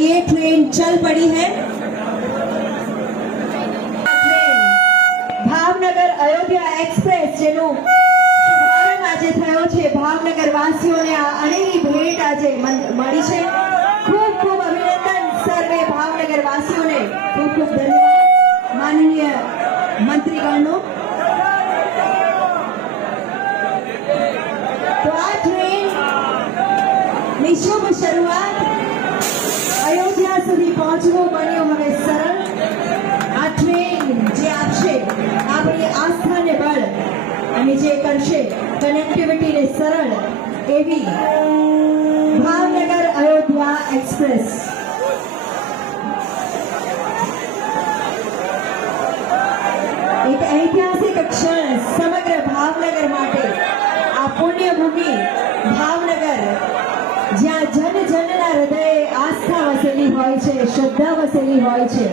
ये ट्रेन चल पड़ी है। भावनगर अयोध्या एक्सप्रेस જેનો શુભારંભ આજે થયો છે, ભાવનગર વાસીઓને આ અનેરી ભેટ આજે મળી છે। ખૂબ ખૂબ અભિનંદન સર્વે ભાવનગર વાસીઓને, ખૂબ ખૂબ ધન્યવાદ માનનીય મંત્રીગણનો। તો આ ટ્રેન ની શુભ શરૂઆત, અયોધ્યા સુધી પહોંચવું બન્યું હવે સરળ। આ ટ્રેન જે આપશે આપણી આસ્થાને બળ અને જે કરશે કનેક્ટિવિટીને સરળ એવી ભાવનગર અયોધ્યા એક્સપ્રેસ। એક ઐતિહાસિક ક્ષણ સમગ્ર ભાવનગર માટે। આ પુણ્યભૂમિ ભાવનગર, જ્યાં જન જનના હૃદયે આસ્થા વસેલી હોય છે, શ્રદ્ધા વસેલી હોય છે।